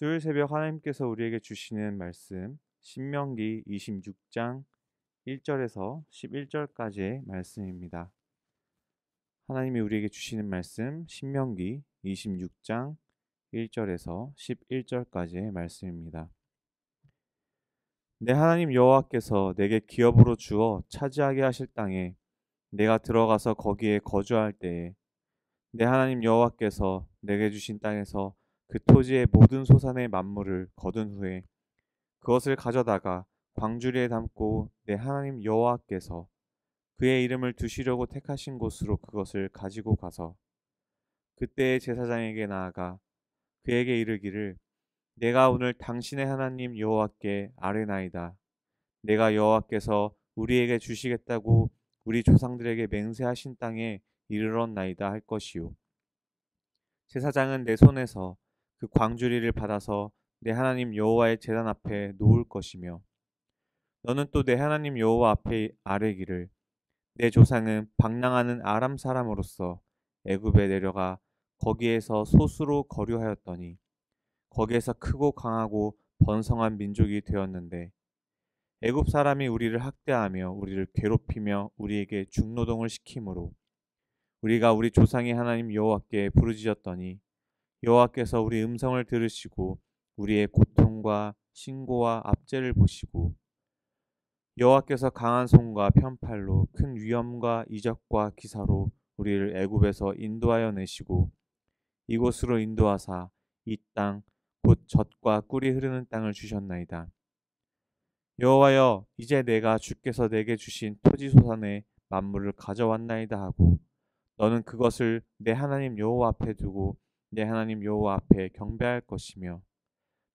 수요일 새벽 하나님께서 우리에게 주시는 말씀 신명기 26장 1절에서 11절까지의 말씀입니다. 하나님이 우리에게 주시는 말씀 신명기 26장 1절에서 11절까지의 말씀입니다. 내 하나님 여호와께서 내게 기업으로 주어 차지하게 하실 땅에 내가 들어가서 거기에 거주할 때에 내 하나님 여호와께서 내게 주신 땅에서 그 토지의 모든 소산의 만물을 거둔 후에 그것을 가져다가 광주리에 담고 내 하나님 여호와께서 그의 이름을 두시려고 택하신 곳으로 그것을 가지고 가서 그때의 제사장에게 나아가 그에게 이르기를 내가 오늘 당신의 하나님 여호와께 아뢰나이다. 내가 여호와께서 우리에게 주시겠다고 우리 조상들에게 맹세하신 땅에 이르렀나이다 할 것이요. 제사장은 내 손에서 그 광주리를 받아서 내 하나님 여호와의 제단 앞에 놓을 것이며 너는 또 내 하나님 여호와 앞에 아뢰기를 내 조상은 방랑하는 아람 사람으로서 애굽에 내려가 거기에서 소수로 거류하였더니 거기에서 크고 강하고 번성한 민족이 되었는데 애굽 사람이 우리를 학대하며 우리를 괴롭히며 우리에게 중노동을 시키므로 우리가 우리 조상의 하나님 여호와께 부르짖었더니 여호와께서 우리 음성을 들으시고 우리의 고통과 신고와 압제를 보시고 여호와께서 강한 손과 편팔로 큰 위엄과 이적과 기사로 우리를 애굽에서 인도하여 내시고 이곳으로 인도하사 이 땅 곧 젖과 꿀이 흐르는 땅을 주셨나이다. 여호와여 이제 내가 주께서 내게 주신 토지 소산의 만물을 가져왔나이다 하고 너는 그것을 내 하나님 여호와 앞에 두고 내 하나님 여호와 앞에 경배할 것이며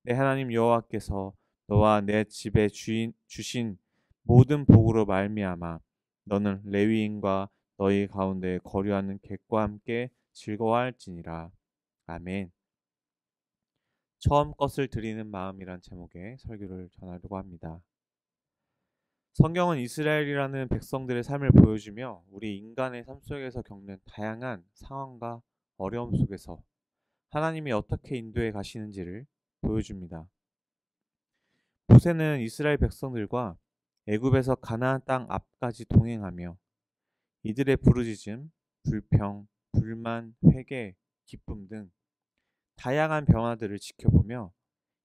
내 하나님 여호와께서 너와 내 집에 주신 모든 복으로 말미암아 너는 레위인과 너희 가운데 거류하는 객과 함께 즐거워할지니라. 아멘. 처음 것을 드리는 마음이란 제목의 설교를 전하려고 합니다. 성경은 이스라엘이라는 백성들의 삶을 보여주며 우리 인간의 삶 속에서 겪는 다양한 상황과 어려움 속에서 하나님이 어떻게 인도해 가시는지를 보여줍니다. 모세는 이스라엘 백성들과 애굽에서 가나안 땅 앞까지 동행하며 이들의 부르짖음, 불평, 불만, 회개, 기쁨 등 다양한 변화들을 지켜보며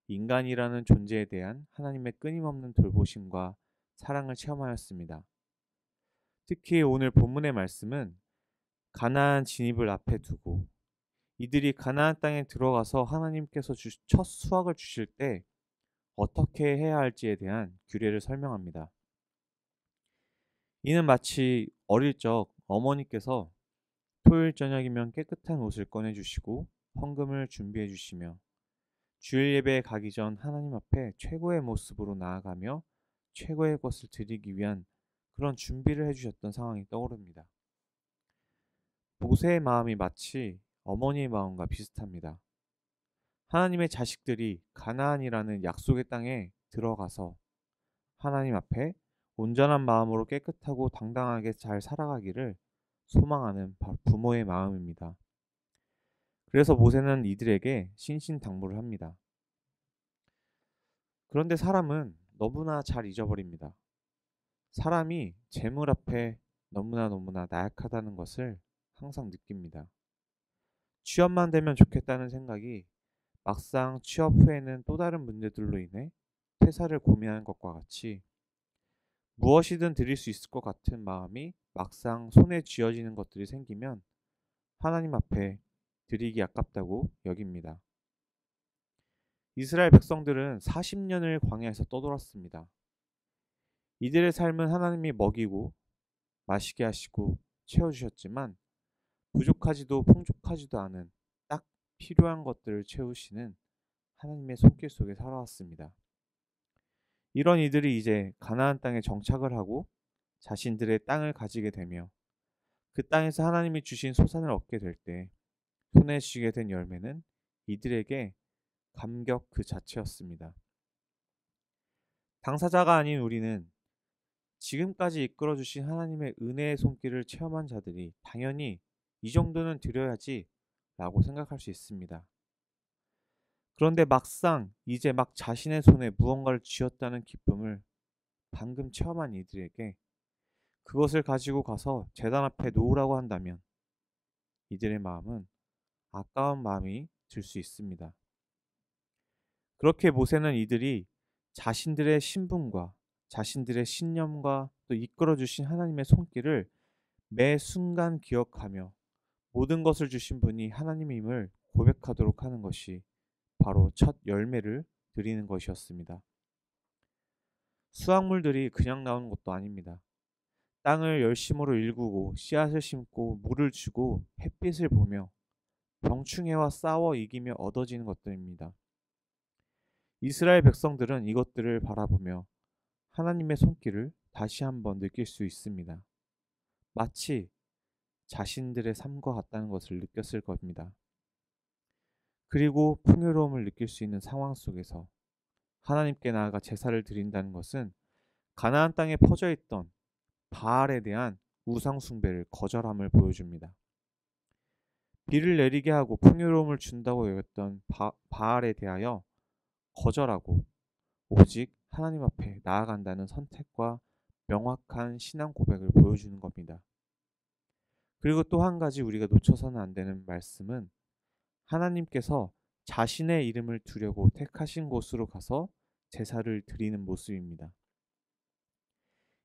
인간이라는 존재에 대한 하나님의 끊임없는 돌보심과 사랑을 체험하였습니다. 특히 오늘 본문의 말씀은 가나안 진입을 앞에 두고 이들이 가나안 땅에 들어가서 하나님께서 첫 수확을 주실 때 어떻게 해야 할지에 대한 규례를 설명합니다. 이는 마치 어릴 적 어머니께서 토요일 저녁이면 깨끗한 옷을 꺼내주시고 헌금을 준비해 주시며 주일 예배에 가기 전 하나님 앞에 최고의 모습으로 나아가며 최고의 것을 드리기 위한 그런 준비를 해주셨던 상황이 떠오릅니다. 모세의 마음이 마치 어머니의 마음과 비슷합니다. 하나님의 자식들이 가나안이라는 약속의 땅에 들어가서 하나님 앞에 온전한 마음으로 깨끗하고 당당하게 잘 살아가기를 소망하는 부모의 마음입니다. 그래서 모세는 이들에게 신신당부를 합니다. 그런데 사람은 너무나 잘 잊어버립니다. 사람이 재물 앞에 너무나 나약하다는 것을 항상 느낍니다. 취업만 되면 좋겠다는 생각이 막상 취업 후에는 또 다른 문제들로 인해 퇴사를 고민하는 것과 같이 무엇이든 드릴 수 있을 것 같은 마음이 막상 손에 쥐어지는 것들이 생기면 하나님 앞에 드리기 아깝다고 여깁니다. 이스라엘 백성들은 40년을 광야에서 떠돌았습니다. 이들의 삶은 하나님이 먹이고 마시게 하시고 채워주셨지만 부족하지도 풍족하지도 않은 딱 필요한 것들을 채우시는 하나님의 손길 속에 살아왔습니다. 이런 이들이 이제 가나안 땅에 정착을 하고 자신들의 땅을 가지게 되며 그 땅에서 하나님이 주신 소산을 얻게 될 때 손에 쥐게 된 열매는 이들에게 감격 그 자체였습니다. 당사자가 아닌 우리는 지금까지 이끌어 주신 하나님의 은혜의 손길을 체험한 자들이 당연히 이 정도는 드려야지 라고 생각할 수 있습니다. 그런데 막상 이제 막 자신의 손에 무언가를 쥐었다는 기쁨을 방금 체험한 이들에게 그것을 가지고 가서 제단 앞에 놓으라고 한다면 이들의 마음은 아까운 마음이 들 수 있습니다. 그렇게 모세는 이들이 자신들의 신분과 자신들의 신념과 또 이끌어 주신 하나님의 손길을 매 순간 기억하며 모든 것을 주신 분이 하나님임을 고백하도록 하는 것이 바로 첫 열매를 드리는 것이었습니다. 수확물들이 그냥 나오는 것도 아닙니다. 땅을 열심으로 일구고 씨앗을 심고 물을 주고 햇빛을 보며 병충해와 싸워 이기며 얻어지는 것들입니다. 이스라엘 백성들은 이것들을 바라보며 하나님의 손길을 다시 한번 느낄 수 있습니다. 마치 자신들의 삶과 같다는 것을 느꼈을 겁니다. 그리고 풍요로움을 느낄 수 있는 상황 속에서 하나님께 나아가 제사를 드린다는 것은 가나안 땅에 퍼져 있던 바알에 대한 우상 숭배를 거절함을 보여줍니다. 비를 내리게 하고 풍요로움을 준다고 여겼던 바알에 대하여 거절하고 오직 하나님 앞에 나아간다는 선택과 명확한 신앙 고백을 보여주는 겁니다. 그리고 또 한 가지 우리가 놓쳐서는 안 되는 말씀은 하나님께서 자신의 이름을 두려고 택하신 곳으로 가서 제사를 드리는 모습입니다.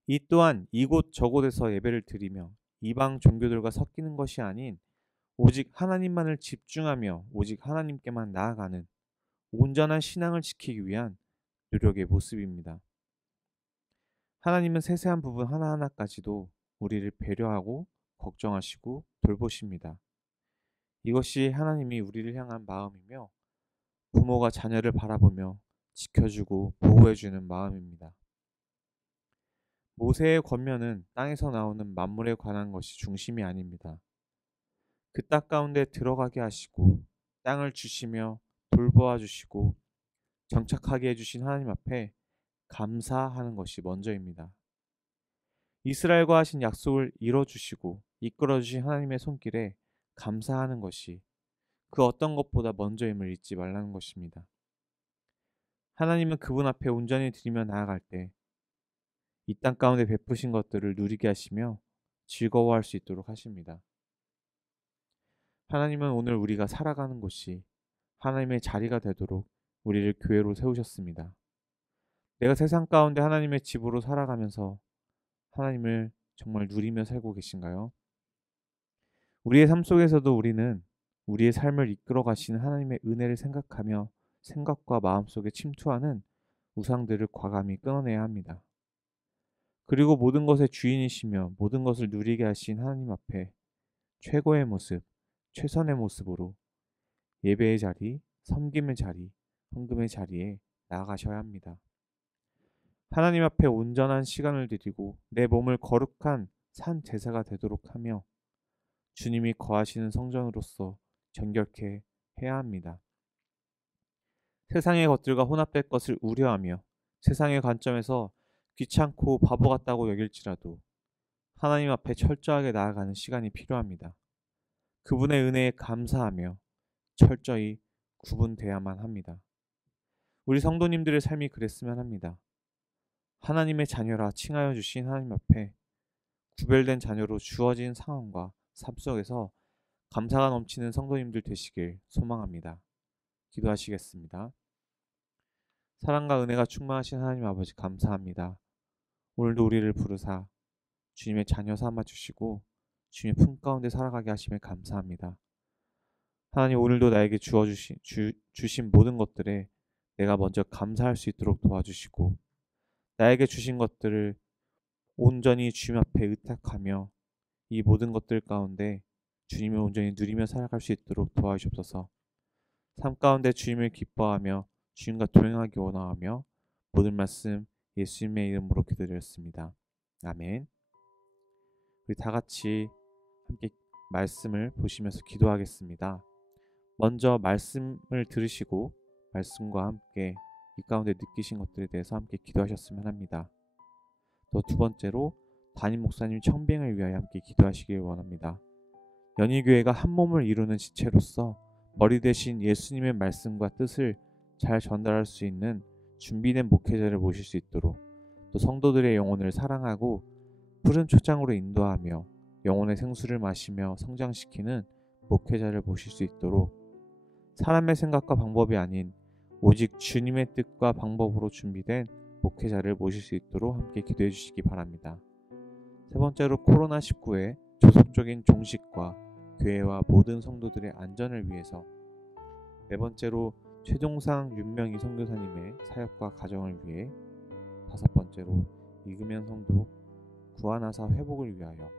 이 또한 이곳 저곳에서 예배를 드리며 이방 종교들과 섞이는 것이 아닌 오직 하나님만을 집중하며 오직 하나님께만 나아가는 온전한 신앙을 지키기 위한 노력의 모습입니다. 하나님은 세세한 부분 하나하나까지도 우리를 배려하고 걱정하시고 돌보십니다. 이것이 하나님이 우리를 향한 마음이며 부모가 자녀를 바라보며 지켜주고 보호해주는 마음입니다. 모세의 권면은 땅에서 나오는 만물에 관한 것이 중심이 아닙니다. 그 땅 가운데 들어가게 하시고 땅을 주시며 돌보아 주시고 정착하게 해주신 하나님 앞에 감사하는 것이 먼저입니다. 이스라엘과 하신 약속을 이뤄주시고 이끌어주신 하나님의 손길에 감사하는 것이 그 어떤 것보다 먼저임을 잊지 말라는 것입니다. 하나님은 그분 앞에 온전히 드리며 나아갈 때 이 땅 가운데 베푸신 것들을 누리게 하시며 즐거워할 수 있도록 하십니다. 하나님은 오늘 우리가 살아가는 곳이 하나님의 자리가 되도록 우리를 교회로 세우셨습니다. 내가 세상 가운데 하나님의 집으로 살아가면서 하나님을 정말 누리며 살고 계신가요? 우리의 삶 속에서도 우리는 우리의 삶을 이끌어 가시는 하나님의 은혜를 생각하며 생각과 마음 속에 침투하는 우상들을 과감히 끊어내야 합니다. 그리고 모든 것의 주인이시며 모든 것을 누리게 하신 하나님 앞에 최고의 모습, 최선의 모습으로 예배의 자리, 섬김의 자리, 헌금의 자리에 나아가셔야 합니다. 하나님 앞에 온전한 시간을 드리고 내 몸을 거룩한 산 제사가 되도록 하며 주님이 거하시는 성전으로서 정결케 해야 합니다. 세상의 것들과 혼합될 것을 우려하며 세상의 관점에서 귀찮고 바보 같다고 여길지라도 하나님 앞에 철저하게 나아가는 시간이 필요합니다. 그분의 은혜에 감사하며 철저히 구분돼야만 합니다. 우리 성도님들의 삶이 그랬으면 합니다. 하나님의 자녀라 칭하여 주신 하나님 앞에 구별된 자녀로 주어진 상황과 삶 속에서 감사가 넘치는 성도님들 되시길 소망합니다. 기도하시겠습니다. 사랑과 은혜가 충만하신 하나님 아버지 감사합니다. 오늘도 우리를 부르사 주님의 자녀 삼아 주시고 주님의 품 가운데 살아가게 하심에 감사합니다. 하나님 오늘도 나에게 주신 모든 것들에 내가 먼저 감사할 수 있도록 도와주시고 나에게 주신 것들을 온전히 주님 앞에 의탁하며 이 모든 것들 가운데 주님을 온전히 누리며 살아갈 수 있도록 도와주옵소서. 삶 가운데 주님을 기뻐하며 주님과 동행하기 원하며 모든 말씀 예수님의 이름으로 기도드렸습니다. 아멘. 우리 다 같이 함께 말씀을 보시면서 기도하겠습니다. 먼저 말씀을 들으시고 말씀과 함께 이 가운데 느끼신 것들에 대해서 함께 기도하셨으면 합니다. 또 두 번째로 담임 목사님 청빙을 위하여 함께 기도하시길 원합니다. 연희교회가 한 몸을 이루는 지체로서 머리 대신 예수님의 말씀과 뜻을 잘 전달할 수 있는 준비된 목회자를 모실 수 있도록, 또 성도들의 영혼을 사랑하고 푸른 초장으로 인도하며 영혼의 생수를 마시며 성장시키는 목회자를 모실 수 있도록, 사람의 생각과 방법이 아닌 오직 주님의 뜻과 방법으로 준비된 목회자를 모실 수 있도록 함께 기도해 주시기 바랍니다. 세 번째로, 코로나19의 조속적인 종식과 교회와 모든 성도들의 안전을 위해서. 네 번째로, 최종상 윤명희 선교사님의 사역과 가정을 위해. 다섯 번째로, 이금현 성도 구하나사 회복을 위하여.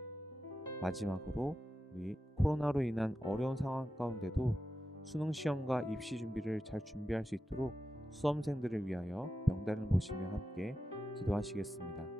마지막으로, 우리 코로나로 인한 어려운 상황 가운데도 수능 시험과 입시 준비를 잘 준비할 수 있도록 수험생들을 위하여 명단을 보시며 함께 기도하시겠습니다.